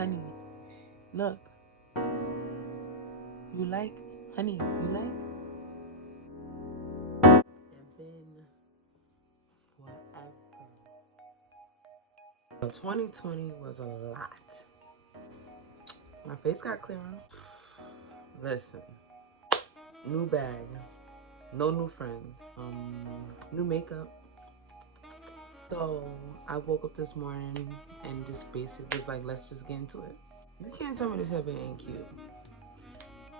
honey, look. You like? Honey, you like? It's been forever. 2020 was a lot. My face got clearer. Listen, new bag, no new friends, new makeup. So I woke up this morning and just basically was like, let's just get into it. You can't tell me this headband ain't cute.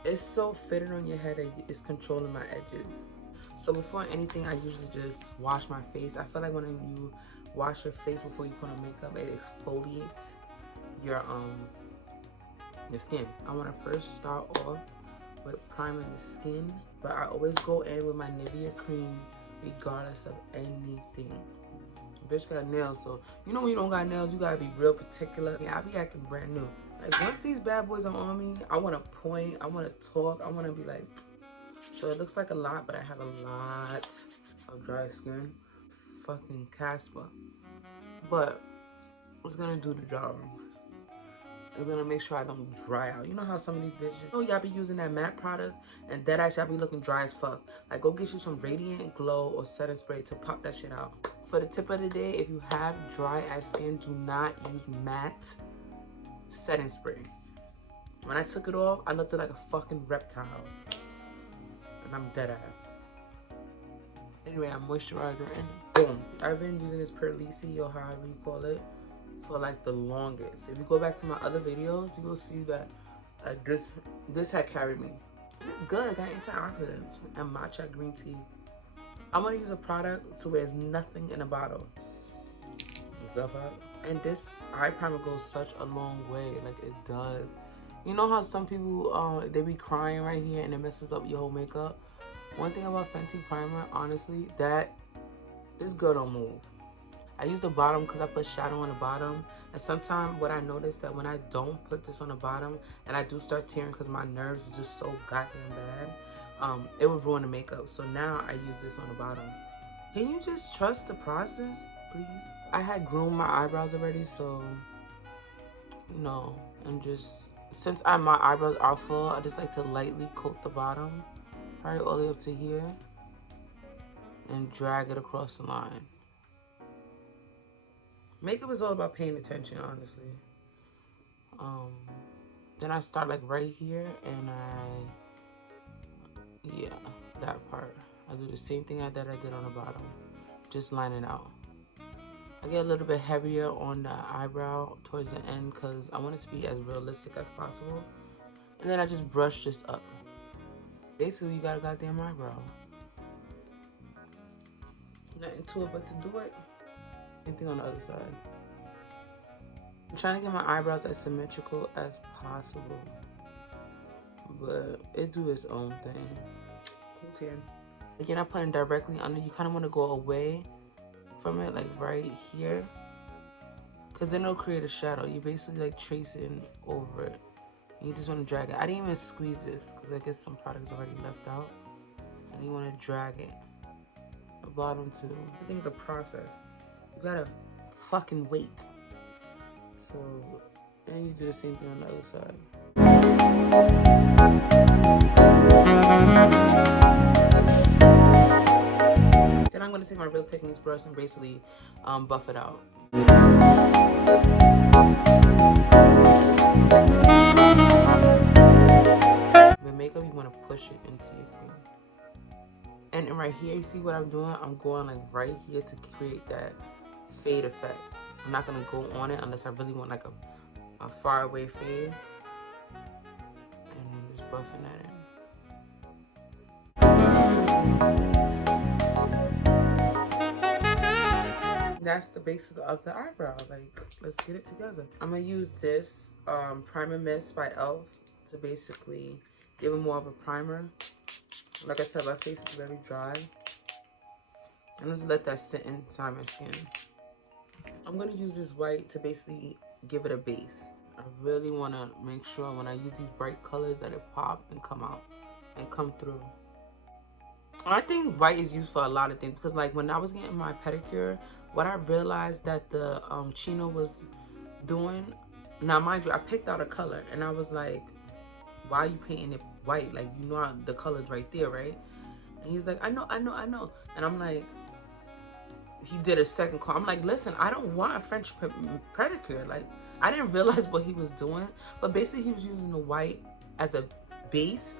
It's so fitted on your head that it's controlling my edges. So before anything, I usually just wash my face. I feel like when you wash your face before you put on makeup, it exfoliates your skin. I want to first start off with priming the skin, but I always go in with my Nivea cream regardless of anything. Bitch got nails, so you know when you don't got nails, you gotta be real particular. Yeah, I be acting brand new. Like once these bad boys are on me, I want to point, I want to talk, I want to be like. So it looks like a lot, but I have a lot of dry skin. Fucking Casper. But it's gonna do the job. It's gonna make sure I don't dry out. You know how some of these bitches, oh y'all be using that matte product and that actually be looking dry as fuck. Like go get you some Radiant Glow or setting spray to pop that shit out. For the tip of the day, if you have dry ass skin, do not use matte setting spray. When I took it off, I looked like a fucking reptile. And I'm dead ass. Anyway, I moisturizer and boom. I've been using this Perlisi or however you call it for like the longest. If you go back to my other videos, you will see that this had carried me. It's good. I got antioxidants and matcha green tea. I'm gonna use a product to where there's nothing in a bottle. And this eye primer goes such a long way. Like it does. You know how some people they be crying right here and it messes up your whole makeup? One thing about Fenty primer, honestly, that this girl don't move. I use the bottom because I put shadow on the bottom. And sometimes what I notice that when I don't put this on the bottom and I do start tearing because my nerves is just so goddamn bad, it would ruin the makeup. So now I use this on the bottom. Can you just trust the process, please? I had groomed my eyebrows already, so, you know, I'm just, since my eyebrows are full, I just like to lightly coat the bottom, right all the way up to here, and drag it across the line. Makeup is all about paying attention, honestly. Then I start like right here, and yeah, that part. I do the same thing that I did on the bottom, just line it out. I get a little bit heavier on the eyebrow towards the end because I want it to be as realistic as possible. And then I just brush this up. Basically, you got a goddamn eyebrow. Nothing to it but to do it. Same thing on the other side. I'm trying to get my eyebrows as symmetrical as possible. But it do its own thing. Cool tan. Like you're not putting directly under. You kind of want to go away from it, like right here. Because then it'll create a shadow. You're basically like tracing over it. You just want to drag it. I didn't even squeeze this because I guess some products already left out. And you want to drag it. The bottom too. Everything's a process. You gotta fucking wait. So, and you do the same thing on the other side. Then I'm gonna take my Real Techniques brush and basically buff it out. With makeup, you want to push it into your skin. And right here, you see what I'm doing? I'm going like right here to create that fade effect. I'm not gonna go on it unless I really want like a far away fade. And then just buffing that in. That's the basis of the eyebrow. Like, let's get it together. I'm gonna use this Primer Mist by e.l.f. to basically give it more of a primer. Like I said, my face is very dry. I'm just let that sit inside my skin. I'm gonna use this white to basically give it a base. I really wanna make sure when I use these bright colors that it pop and come out and come through. I think white is used for a lot of things because like when I was getting my pedicure, what I realized that the Chino was doing Now, mind you, I picked out a color and I was like, why are you painting it white? Like, you know the color's right there, right? And he's like, I know. And I'm like, he did a second call. I'm like, listen, I don't want a French pedicure. Like, I didn't realize what he was doing. But basically, he was using the white as a base.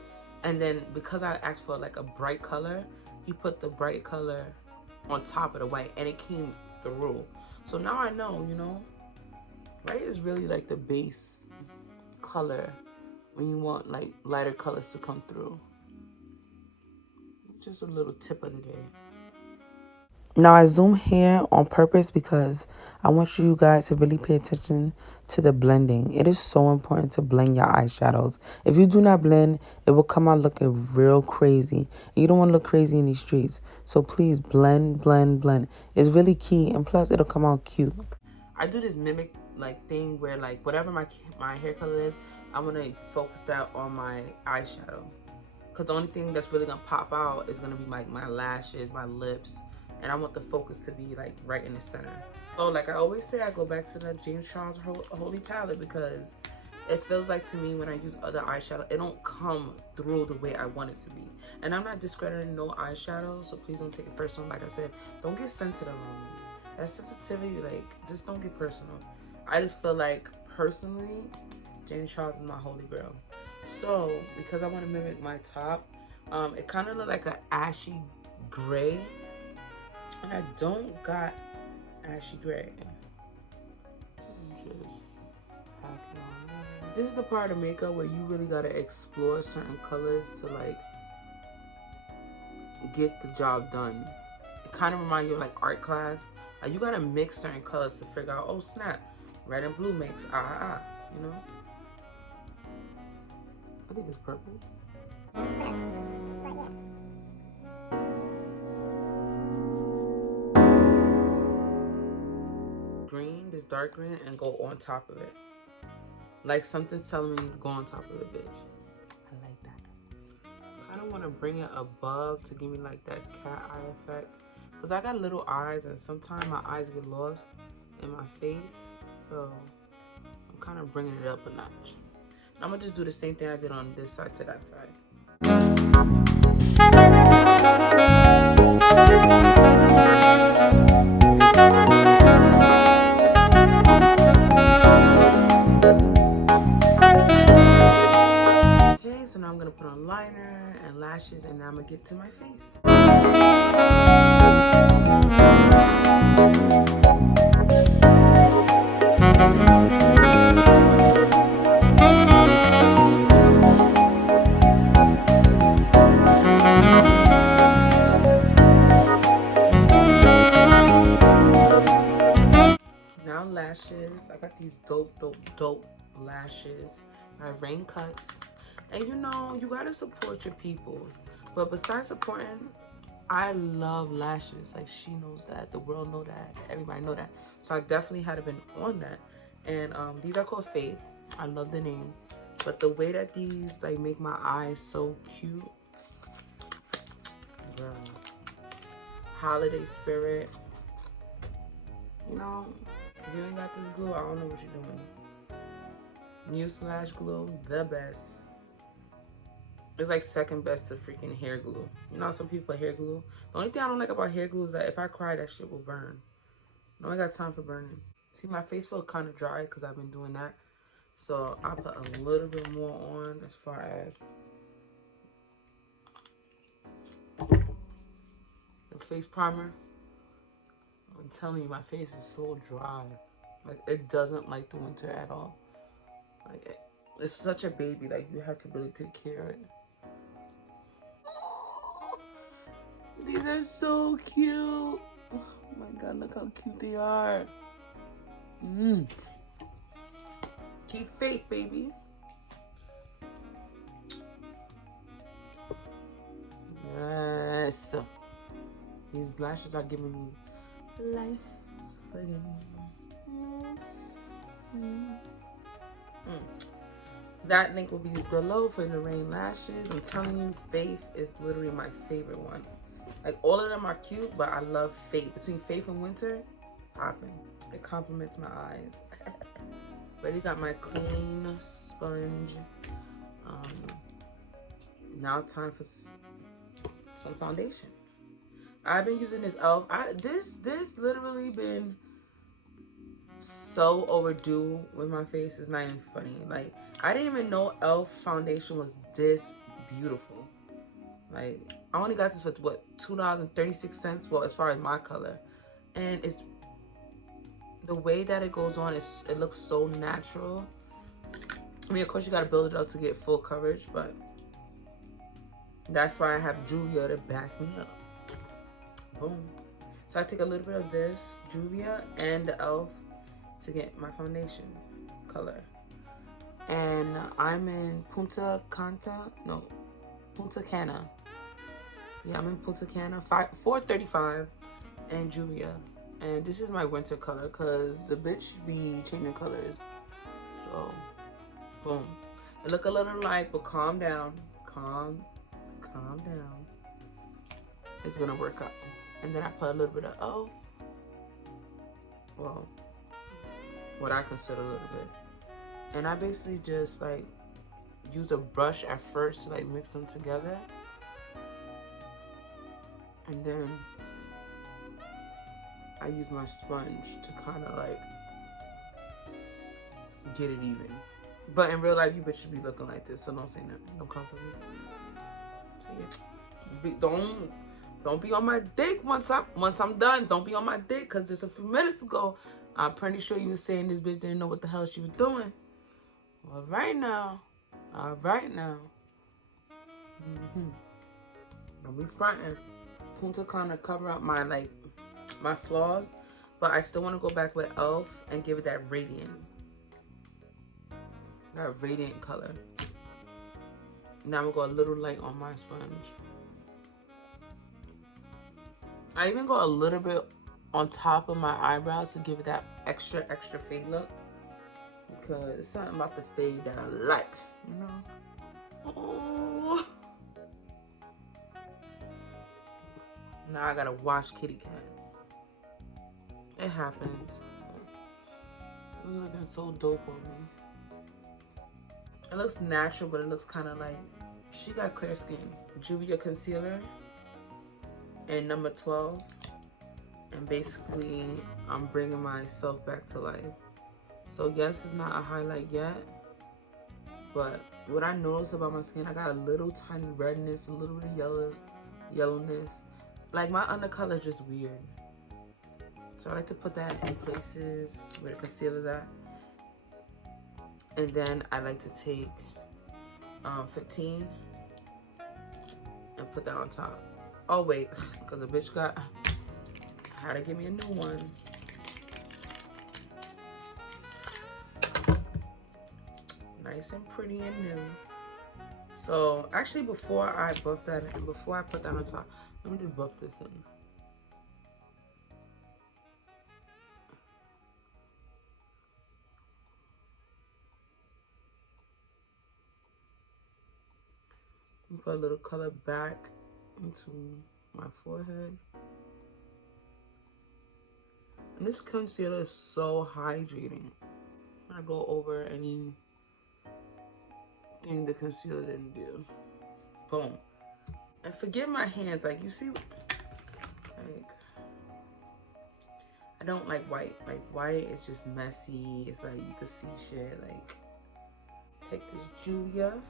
And then because I asked for like a bright color, he put the bright color on top of the white. And it came through. So now I know, you know, white is really like the base color when you want like lighter colors to come through. Just a little tip of the day. Now I zoom here on purpose because I want you guys to really pay attention to the blending. It is so important to blend your eyeshadows. If you do not blend, it will come out looking real crazy. You don't want to look crazy in these streets. So please blend, blend, blend. It's really key, and plus it'll come out cute. I do this mimic like thing where like whatever my hair color is, I'm gonna focus that on my eyeshadow. Because the only thing that's really gonna pop out is gonna be like my lashes, my lips, and I want the focus to be like right in the center. So like I always say, I go back to the James Charles Holy Palette because it feels like to me when I use other eyeshadow, it don't come through the way I want it to be. And I'm not discrediting no eyeshadow, so please don't take it personal. Like I said, don't get sensitive on me. That sensitivity, like, just don't get personal. I just feel like personally, James Charles is my holy grail. So, because I want to mimic my top, it kind of look like an ashy gray. And I don't got ashy gray. Just pack it on. This is the part of makeup where you really got to explore certain colors to, like, get the job done. It kind of reminds you of, like, art class. Like, you got to mix certain colors to figure out, oh, snap, red and blue makes you know? I think it's purple. Green, this dark green, and go on top of it. Like something's telling me go on top of it, bitch. I like that. Kind of want to bring it above to give me like that cat eye effect. Because I got little eyes and sometimes my eyes get lost in my face. So I'm kind of bringing it up a notch. I'm going to just do the same thing I did on this side to that side. Okay, so now I'm going to put on liner and lashes and now I'm going to get to my face. Now lashes. I got these dope lashes. My rain cuts. And you know, you gotta support your peoples. But besides supporting, I love lashes. Like, she knows that. The world know that. Everybody know that. So I definitely had been on that. And these are called Faith. I love the name. But the way that these like make my eyes so cute. Girl. Holiday spirit. You know, if you ain't got this glue, I don't know what you're doing. New / glue, the best. It's like second best to freaking hair glue. You know how some people put hair glue? The only thing I don't like about hair glue is that if I cry, that shit will burn. I don't got time for burning. See, my face feel kind of dry because I've been doing that. So I'll put a little bit more on as far as the face primer. I'm telling you, my face is so dry. Like, it doesn't like the winter at all. Like, it's such a baby. Like, you have to really take care of it. These are so cute. Oh my god, look how cute they are. Keep faith, baby. Yes. These lashes are giving me life again. That link will be below for the rain lashes. I'm telling you, Faith is literally my favorite one. Like, all of them are cute, but I love Faith. Between Faith and Winter, popping. It complements my eyes. Already got my clean sponge. Now time for some foundation. I've been using this elf. This literally been so overdue with my face. It's not even funny. Like, I didn't even know elf foundation was this beautiful. Like, I only got this for what, $2.36. Well, as far as my color, and it's the way that it goes on. It looks so natural. I mean, of course, you gotta build it up to get full coverage, but that's why I have Juvia to back me up. Boom. So I take a little bit of this Juvia and the elf to get my foundation color. And I'm in Punta Cana. Yeah, I'm in Punta Cana, 435 and Juvia. And this is my winter color because the bitch be changing colors. So, boom. It look a little light, but calm down. Calm down. It's gonna work out. And then I put a little bit of elf. Well, what I consider a little bit. And I basically just like use a brush at first to like mix them together. And then I use my sponge to kind of like get it even. But in real life, you bitch should be looking like this, so don't say nothing. Don't come for me. So yeah, don't be on my dick once I'm done. Don't be on my dick, cause just a few minutes ago, I'm pretty sure you were saying this bitch didn't know what the hell she was doing. All right now. Don't be fronting. To kind of cover up my my flaws, but I still want to go back with elf and give it that radiant color. Now I'm gonna go a little light on my sponge. I even go a little bit on top of my eyebrows to give it that extra fade look, because it's something about the fade that I like, you know. Oh. Now I gotta wash kitty cat. It happens. It's looking so dope on me. It looks natural, but it looks kind of like she got clear skin. Juvia concealer and number 12. And basically, I'm bringing myself back to life. So yes, it's not a highlight yet. But what I noticed about my skin, I got a little tiny redness, a little bit of yellowness. Like, my undercolor is just weird. So I like to put that in places where the concealer's at. And then I like to take 15 and put that on top. Oh wait, because the bitch had to give me a new one. Nice and pretty and new. So actually, before I buff that and before I put that on top, let me just buff this in. Put a little color back into my forehead. And this concealer is so hydrating. I go over anything the concealer didn't do. Boom. And forgive my hands, like, you see, like, I don't like white. Like, white is just messy. It's like, you can see shit. Like, take this Juvia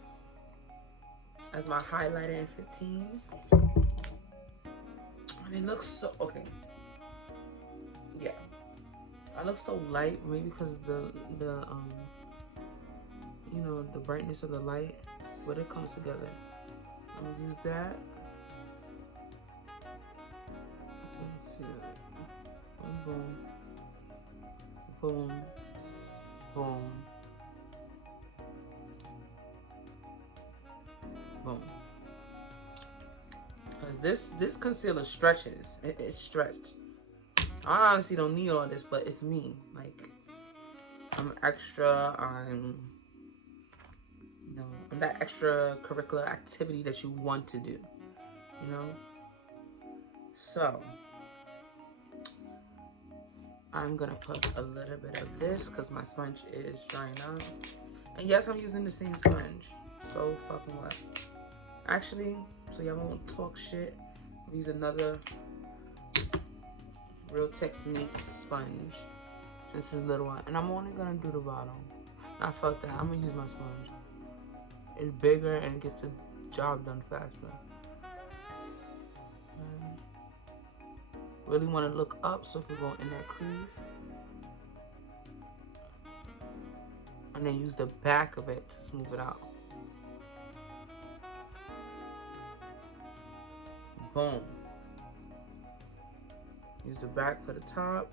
as my highlighter in 15. And it looks so, okay. Yeah. I look so light, maybe because the you know, the brightness of the light, but it comes together. I'm gonna use that. Boom, boom, boom, boom. Cause this concealer stretches. It's stretched. I honestly don't need all this, but it's me. Like, I'm extra. I'm that extracurricular activity that you want to do, you know? So, I'm gonna put a little bit of this because my sponge is drying out. And yes, I'm using the same sponge. So fucking what? Actually, so y'all won't talk shit, I'll use another Real Technique sponge. This is a little one. And I'm only gonna do the bottom. Nah, fuck that. I'm gonna use my sponge. It's bigger and it gets the job done faster. Really want to look up so it can go in that crease. And then use the back of it to smooth it out. Boom. Use the back for the top.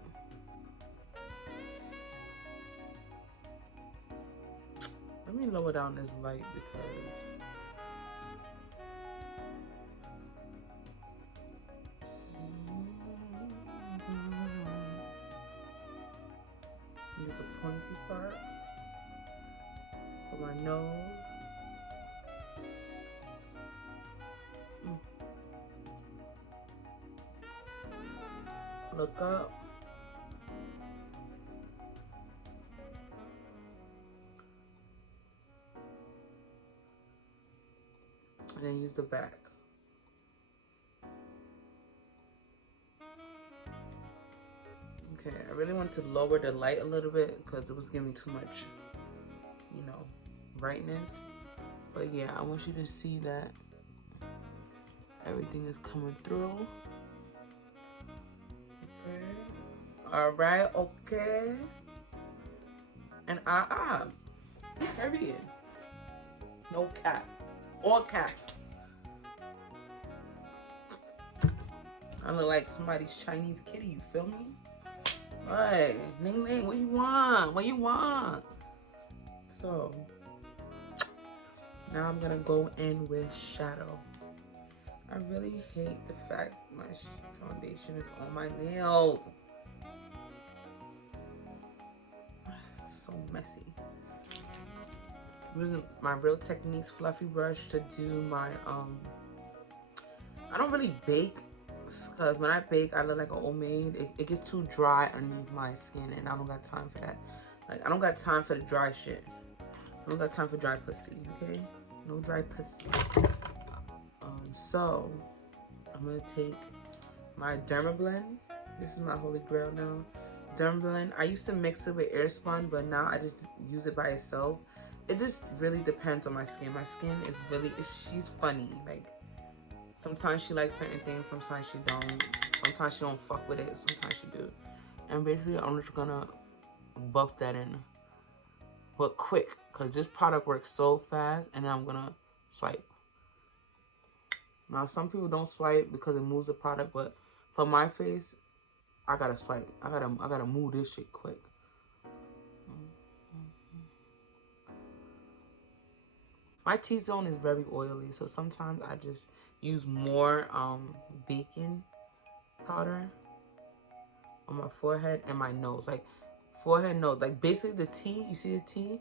Let me lower down this light because use the pointy part for my nose. Look up. And then use the back. Okay, I really want to lower the light a little bit because it was giving me too much, you know, brightness. But yeah, I want you to see that everything is coming through. Okay. All right, okay. And period. No cap. All caps. I look like somebody's Chinese kitty, you feel me? Hey, Ning Ning, what you want? What you want? So, now I'm gonna go in with shadow. I really hate the fact my foundation is on my nails. So messy. I'm using my Real Techniques fluffy brush to do my, I don't really bake because when I bake, I look like an old maid. It gets too dry underneath my skin and I don't got time for that. Like, I don't got time for the dry shit. I don't got time for dry pussy, okay? No dry pussy. So, I'm gonna take my Dermablend. This is my holy grail now. Dermablend. I used to mix it with Airspun, but now I just use it by itself. It just really depends on my skin. My skin is really, she's funny. Like, sometimes she likes certain things, sometimes she don't. Sometimes she don't fuck with it, sometimes she do. And basically, I'm just gonna buff that in. But quick, because this product works so fast, and then I'm gonna swipe. Now, some people don't swipe because it moves the product, but for my face, I gotta swipe. I gotta move this shit quick. My T-zone is very oily, so sometimes I just use more baking powder on my forehead and my nose. Like, forehead, nose. Like, basically the T, you see the T?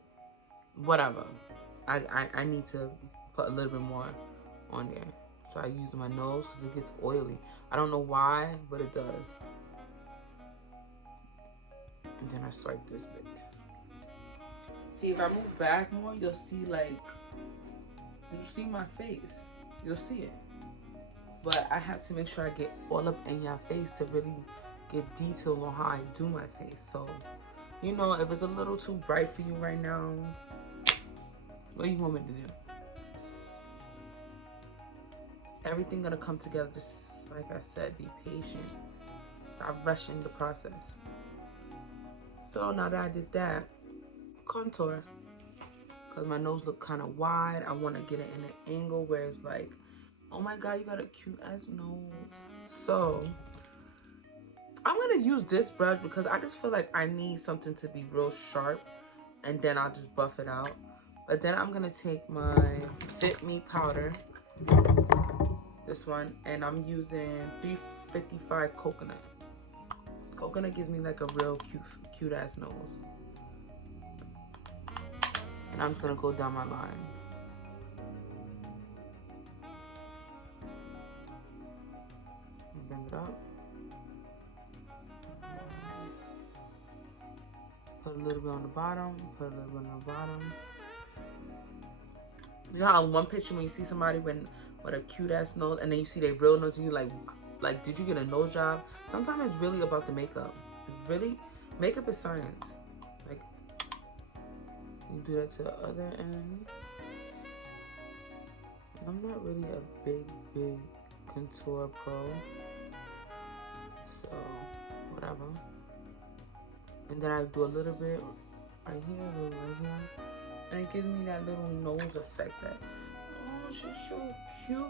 Whatever. I need to put a little bit more on there. So I use my nose because it gets oily. I don't know why, but it does. And then I swipe this bitch. See, if I move back more, you'll see, like, you'll see my face. You'll see it. But I have to make sure I get all up in your face to really get detail on how I do my face. So, you know, if it's a little too bright for you right now, what do you want me to do? Everything gonna come together, just like I said, be patient. Stop rushing the process. So now that I did that, contour. Because my nose look kind of wide. I want to get it in an angle where it's like, oh my god, you got a cute ass nose. So I'm gonna use this brush because I just feel like I need something to be real sharp, and then I'll just buff it out. But then I'm gonna take my Fit Me powder, this one, and I'm using 355 coconut. Coconut gives me like a real cute ass nose. And I'm just gonna go down my line. Bring it up. Put a little bit on the bottom. Put a little bit on the bottom. You know how in one picture when you see somebody with a cute ass nose and then you see their real nose and you like did you get a nose job? Sometimes it's really about the makeup. It's really, makeup is science. Like, you do that to the other end. I'm not really a big contour pro, so whatever. And then I do a little bit right here, a little right here, and it gives me that little nose effect that, oh, she's so cute.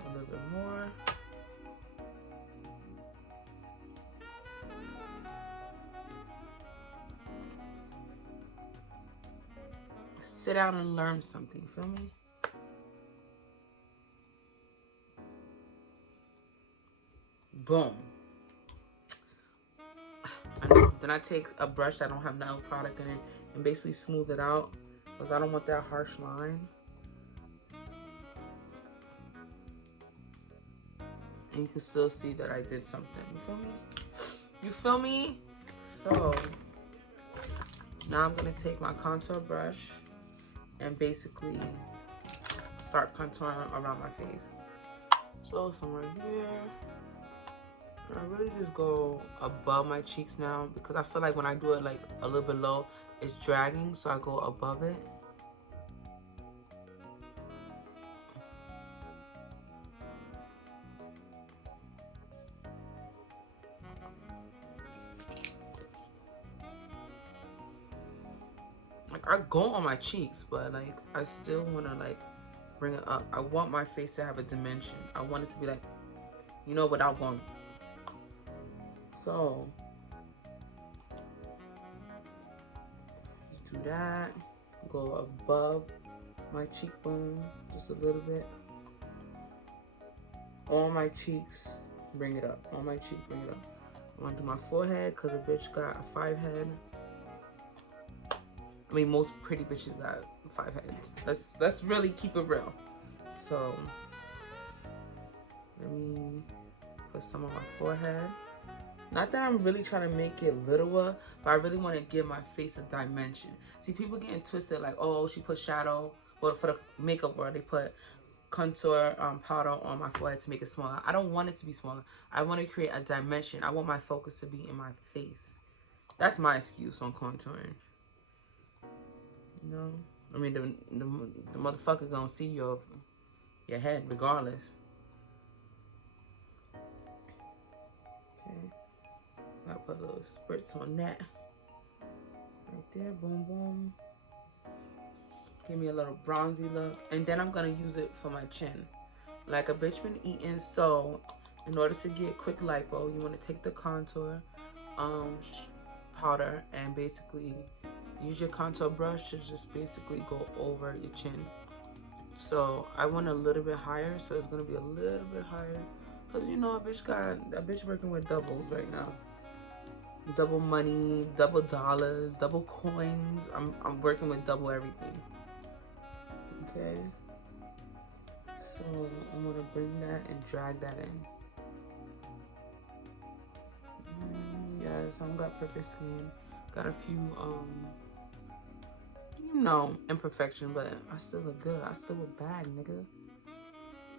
A little bit more. Sit down and learn something, you feel me? Boom. Then I take a brush that don't have nail product in it and basically smooth it out because I don't want that harsh line. And you can still see that I did something. You feel me? You feel me? So now I'm gonna take my contour brush and basically start contouring around my face. So somewhere here. I really just go above my cheeks now because I feel like when I do it like a little bit low, it's dragging, so I go above it. Like I go on my cheeks, but like I still want to like bring it up. I want my face to have a dimension. I want it to be like, you know, without going. So do that, go above my cheekbone just a little bit. On my cheeks, bring it up. On my cheek, bring it up. I want to do my forehead because a bitch got a 5 head. I mean, most pretty bitches got 5 heads. Let's really keep it real. So let me put some on my forehead. Not that I'm really trying to make it littler, but I really want to give my face a dimension. See, people getting twisted like, oh, she put shadow. Well, for the makeup world, they put contour powder on my forehead to make it smaller. I don't want it to be smaller. I want to create a dimension. I want my focus to be in my face. That's my excuse on contouring. You know? I mean, the motherfucker gonna see your head regardless. Okay. I put a little spritz on that. Right there, boom, boom. Give me a little bronzy look. And then I'm going to use it for my chin. Like a bitch been eating, so in order to get quick lipo, you want to take the contour powder and basically use your contour brush to just basically go over your chin. So I want a little bit higher, so it's going to be a little bit higher. Because, you know, a bitch working with doubles right now. Double money, double dollars, double coins. I'm working with double everything. Okay. So I'm gonna bring that and drag that in. Yes, I don't got perfect skin. Got a few you know, imperfection, but I still look good. I still will bag, nigga.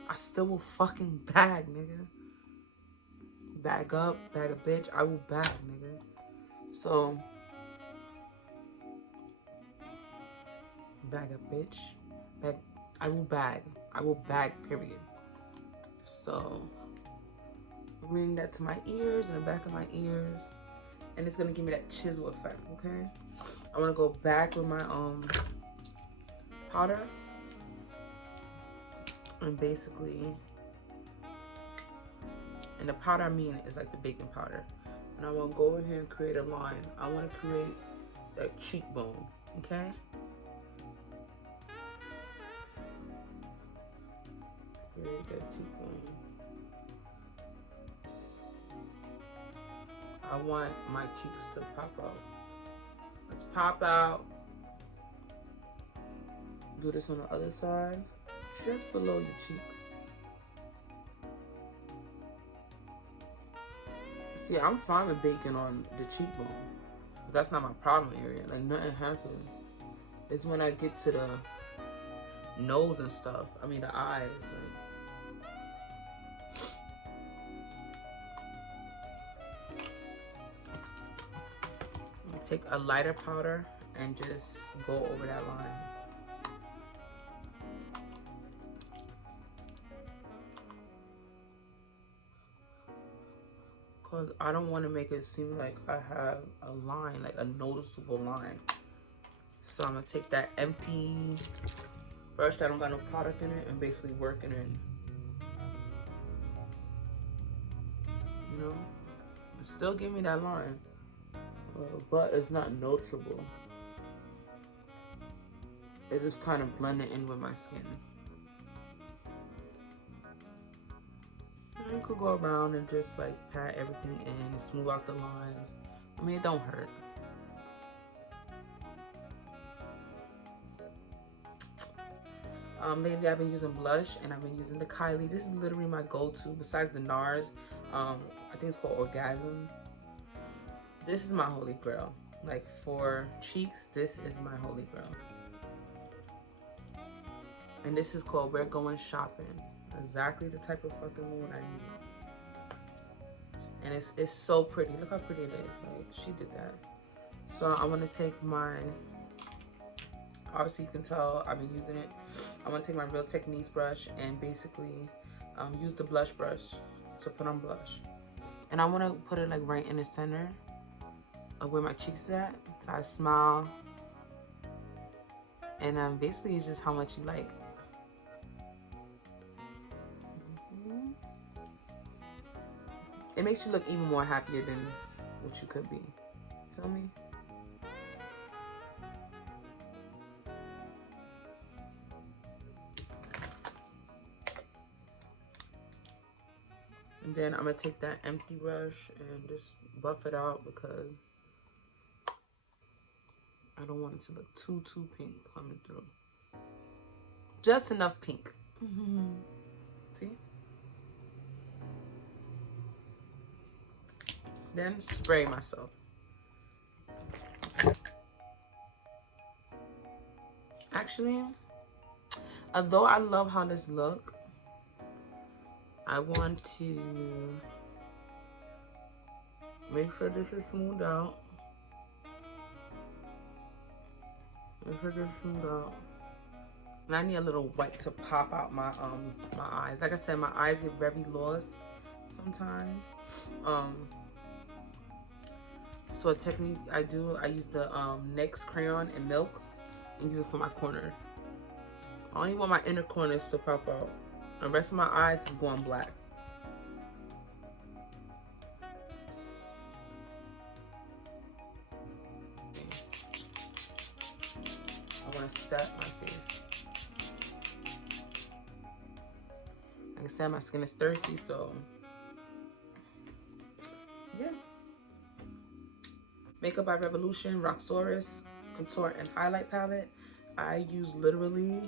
I still will fucking bag, nigga. Bag up, bag a bitch. I will bag, nigga. So, bag a bitch. Bag. I will bag. I will bag, period. So, bring that to my ears and the back of my ears. And it's going to give me that chisel effect, okay? I want to go back with my powder. And basically, and the powder I mean is like the baking powder. And I want to go over here and create a line. I want to create that cheekbone, okay? Create that cheekbone. I want my cheeks to pop out. Let's pop out. Do this on the other side. Just below your cheeks. See, I'm fine with baking on the cheekbone. Cause that's not my problem area. Like, nothing happened. It's when I get to the nose and stuff. I mean, the eyes. Like, take a lighter powder and just go over that line. Because I don't want to make it seem like I have a line, like a noticeable line. So I'm going to take that empty brush that don't got no product in it and basically working it in. You know? It still give me that line. But it's not noticeable. It just kind of blended in with my skin. You could go around and just like pat everything in and smooth out the lines. I mean, it don't hurt. Lately I've been using blush and I've been using the Kylie. This is literally my go-to besides the NARS. I think it's called Orgasm. This is my holy grail. Like for cheeks, this is my holy grail. And this is called We're Going Shopping. Exactly the type of fucking mood I need. And it's so pretty. Look how pretty it is. Like, she did that. So I'm gonna take my, obviously you can tell I've been using it. I'm gonna take my Real Techniques brush and basically use the blush brush to put on blush. And I wanna put it like right in the center of where my cheeks are at. So I smile. And basically it's just how much you like. It makes you look even more happier than what you could be. Feel me? And then I'm gonna take that empty brush and just buff it out because I don't want it to look too pink coming through. Just enough pink. See? Then spray myself. Actually, although I love how this look, I want to make sure this is smoothed out. Make sure this is smoothed out. And I need a little white to pop out my my eyes. Like I said, my eyes get very lost sometimes. So a technique I use the NYX crayon and milk and use it for my corner. I only want my inner corners to pop out. The rest of my eyes is going black. I want to set my face. Like I said, my skin is thirsty, so yeah. Makeup by Revolution, Roxoris Contour and Highlight Palette. I use literally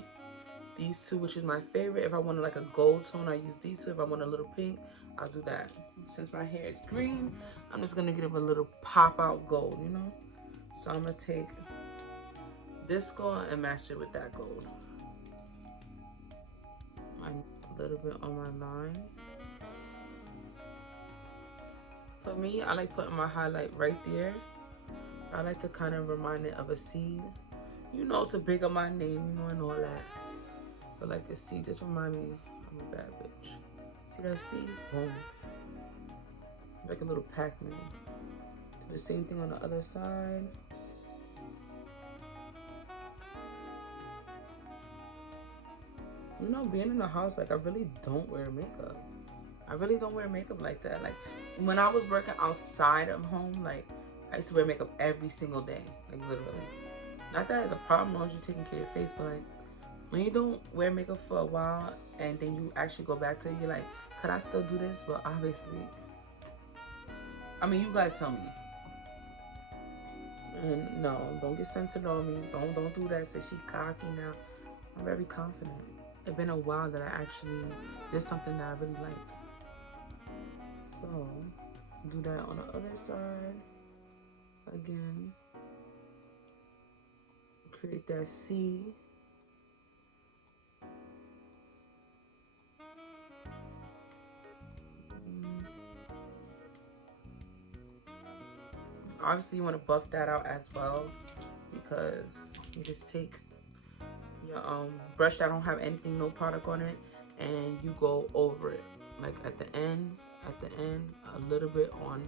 these two, which is my favorite. If I wanted like a gold tone, I use these two. If I want a little pink, I'll do that. Since my hair is green, I'm just gonna give it a little pop out gold, you know? So I'm gonna take this gold and match it with that gold. A little bit on my line. For me, I like putting my highlight right there. I like to kind of remind it of a seed, you know, to big up my name, you know, and all that. But like a seed, just remind me I'm a bad bitch. See that seed? Boom. Like a little Pac-Man. Do the same thing on the other side. You know, being in the house, like I really don't wear makeup. I really don't wear makeup like that. Like when I was working outside of home, like I used to wear makeup every single day, like literally. Not that it's a problem, as long as you're taking care of your face, but like when you don't wear makeup for a while and then you actually go back to it, you're like, could I still do this? But obviously, I mean, you guys tell me. And no, don't get sensitive on me. Don't do that. Say she cocky now. I'm very confident. It's been a while that I actually did something that I really liked. So, Do that on the other side. Again. Create that C. Obviously, you want to buff that out as well, because you just take your brush that don't have anything, no product on it, and you go over it, like at the end, a little bit on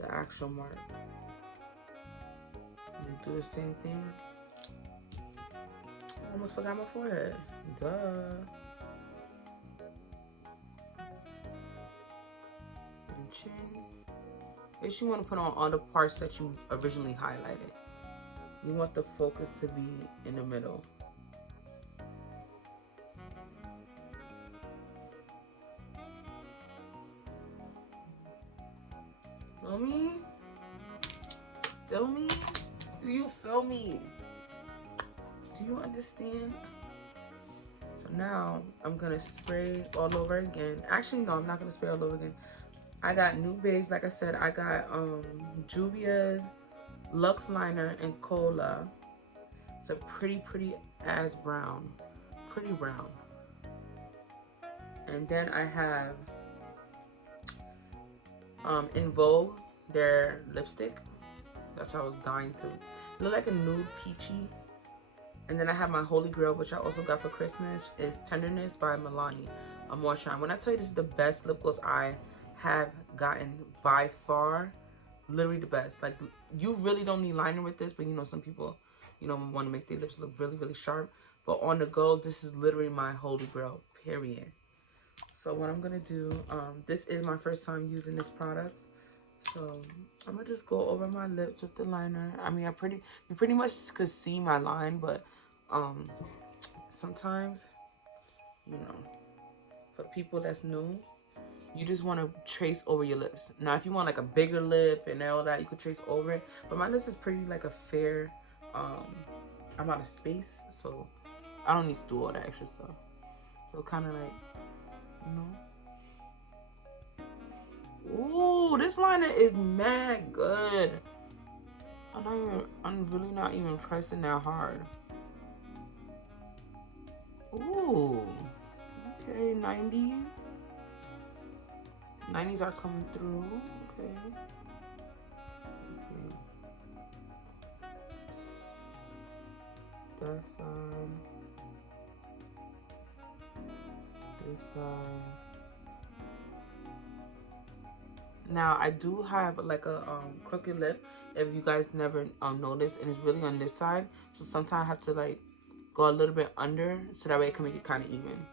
the actual mark. You do the same thing. I almost forgot my forehead. Duh. And chin. If you want to put on all the parts that you originally highlighted. You want the focus to be in the middle. Feel me? Feel me? Do you feel me? Do you understand? So now I'm gonna spray all over again. Actually, no, I'm not gonna spray all over again. I got new babes, like I said. I got Juvia's Luxe Liner in Cola. It's a pretty ass brown. Pretty brown. And then I have In Vogue, their lipstick. That's what I was dying to. It looked like a nude peachy. And then I have my holy grail, which I also got for Christmas, is Tenderness by Milani, a more shine. When I tell you this is the best lip gloss I have gotten by far, literally the best. Like, you really don't need liner with this, but you know, some people, you know, want to make their lips look really sharp. But on the go, this is literally my holy grail, period. So what I'm gonna do, this is my first time using this product, so I'm gonna just go over my lips with the liner. I mean, you pretty much could see my line, but sometimes, you know, for people that's new, you just want to trace over your lips. Now, if you want like a bigger lip and all that, you could trace over it. But my lips is pretty like a fair amount of space, so I don't need to do all that extra stuff. So kind of like, you know. Ooh, this liner is mad good. I'm really not even pressing that hard. Ooh, okay, 90s. 90s are coming through. Okay. Let's see. That side. This side. Now I do have like a crooked lip, if you guys never noticed, and it's really on this side. So sometimes I have to like go a little bit under, so that way it can make it kind of even.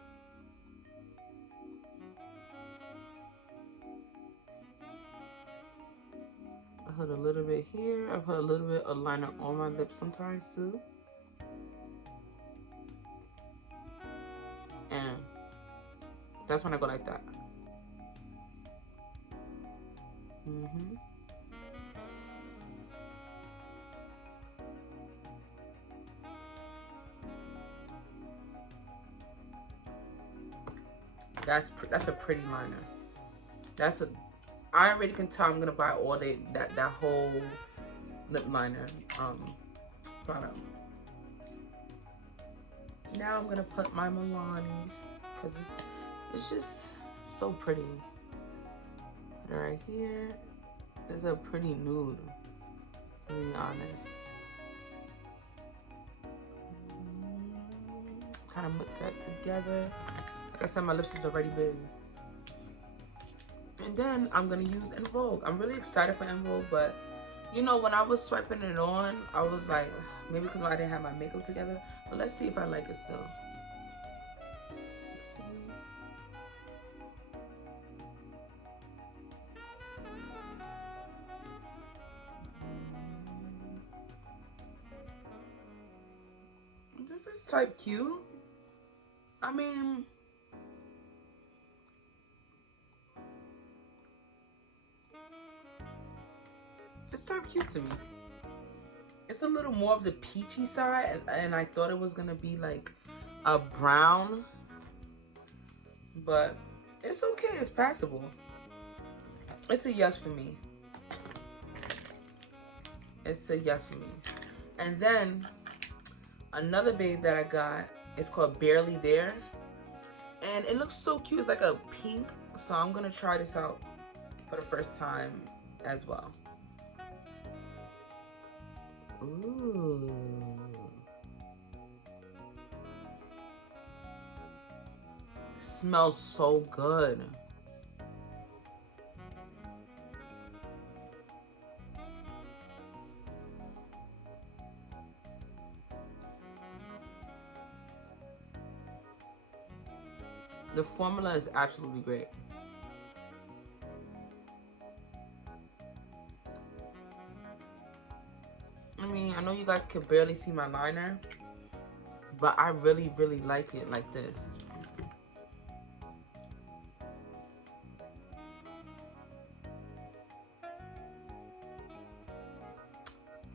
I put a little bit here. I put a little bit of liner on my lips sometimes too. And that's when I go like that. That's a pretty liner. I already can tell I'm gonna buy all that whole lip liner product. Now I'm gonna put my Milani, because it's just so pretty. Put it right here. It's a pretty nude, to be honest. Kind of mix that together. Like I said, my lips is already big. And then I'm gonna use In Vogue. I'm really excited for In Vogue, but you know, when I was swiping it on, I was like, maybe because I didn't have my makeup together. But let's see if I like it still. Let's see. This is type cute. I mean, it's type cute to me. It's a little more of the peachy side, and I thought it was gonna be like a brown, but it's okay, it's passable. It's a yes for me. It's a yes for me. And then another babe that I got is called Barely There. And it looks so cute. It's like a pink. So I'm going to try this out for the first time as well. Ooh. Smells so good. The formula is absolutely great. I mean, I know you guys can barely see my liner, but I really, really like it like this.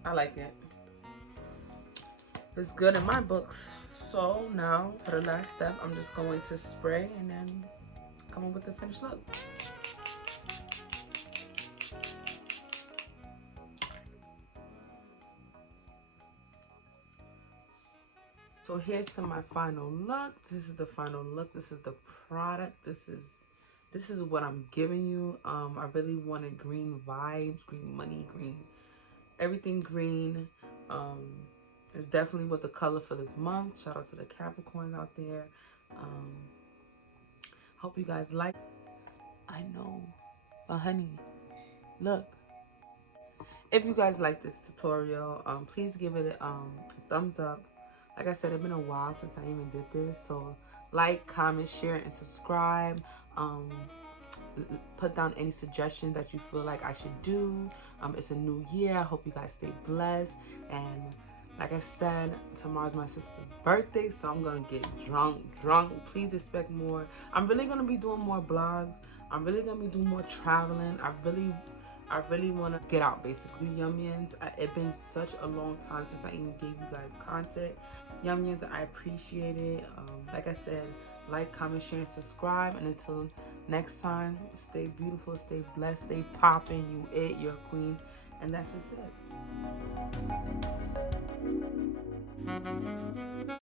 I like it. It's good in my books. So now for the last step, I'm just going to spray and then come up with the finished look. So here's some of my final look. This is the final look. This is the product. This is what I'm giving you. I really wanted green vibes, green money, green, everything green. It's definitely was the color for this month. Shout out to the Capricorns out there. Hope you guys like. I know, but honey, look. If you guys like this tutorial, please give it a thumbs up. Like I said, it's been a while since I even did this, so like, comment, share, and subscribe. Put down any suggestions that you feel like I should do. It's a new year. I hope you guys stay blessed. And like I said, tomorrow's my sister's birthday, so I'm gonna get drunk. Please expect more. I'm really gonna be doing more vlogs. I'm really gonna be doing more traveling. I really want to get out, basically. Yumyions, it's been such a long time since I even gave you guys content. Yumyions, I appreciate it. Like I said, like, comment, share, and subscribe. And until next time, stay beautiful, stay blessed, stay popping. You're a queen. And that's just it.